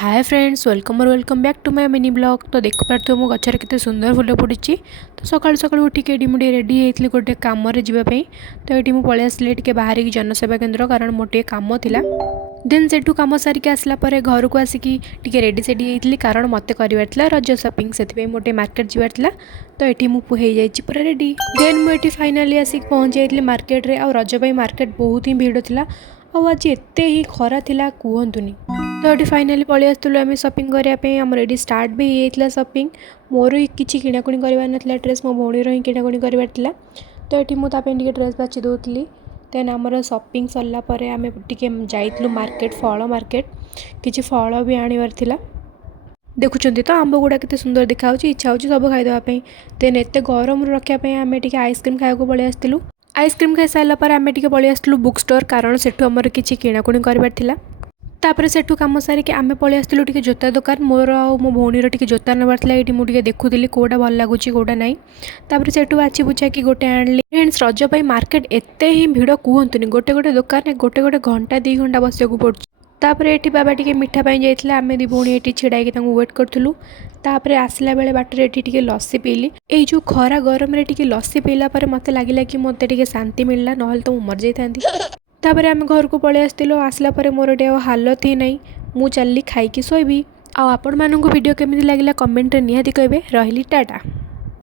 हाय friends, welcome और welcome back to my mini blog. तो देख पार्थ मो गचर के सुंदर फुल पड़ी। तो सकाल सकाल उठिक एटी मुझे रेडी होती गोटे कम जावाई। तो ये मुझे आसली टे बाहर की जनसेवा केन्द्र कारण मोर टे कम था। देन से कम सारिक आसला घर को आसिकी रेडी सेडी होती कारण मत कर रज सपिंग से मोटे मार्केट जबार। तो ये मुझे पूरा रेडी। देन मुझे फाइनाली आसिक पहुँच जाइए मार्केट रे। आ रज मार्केट बहुत ही भिड़ था। आज एत ही खरा था कहतुनि। तो ये फाइनाली पलि आसलु आम सपिंग करने आम रेडी स्टार्ट भी होता सपिंग। मोर किसी किणाकुणी कर ना ड्रेस मो भौणीर ही किणाकुणी कर। तो ये मुझे ड्रेस बाछि दूसरी। देन आमर सपिंग सरलापर आम जाइलु मार्केट फल मार्केट किसी फल भी आनबार। देखुं तो आंब गुड़ा के सुंदर देखा इच्छा हो सब खाईदेवाई। देन एत गरम रखापी आम आइसक्रीम खाया पलि आसलु। आइसक्रीम खाई सारापर आम पलि आसलु बुक स्टोर कारण सेठू आमर किसी किणाकुणी कर। तापर सेठू कम सारिक आम पलि आसलु टिके जोता दुकान। मोर आ मो भौणीर टिके जोता नबार ये मुझे देखुली कौटा भल लगुच कौटा ना। तापर सेठू बाछी बुछा कि गोटे आनली। फ्रेंड्स रज मार्केट एत ही भिड़ कहतुनि। गोटे गोटे दुकान गोटे गोटे घंटा 2 घंटा बसिया पड़ुछि। तापर ये बाबा टिके मिठा पाई जाइए आम दी भौणी ये छिड़ाई वेट करूँ। तापर आसला बेले बाटर ये लस्सी पीली। ये जो खरा गरम रे लस्सी पीला पर मत लगे कि मत शांति मिलला ना तो मर जाती। तापर आम घर को पलि आसलु। आसला पर मोर टे हालत ही नहीं। मु चलली खाई शोबी। आपण मानू वीडियो केमिति लगिला कमेंट रे निहाती कहबे। रहिली टाटा।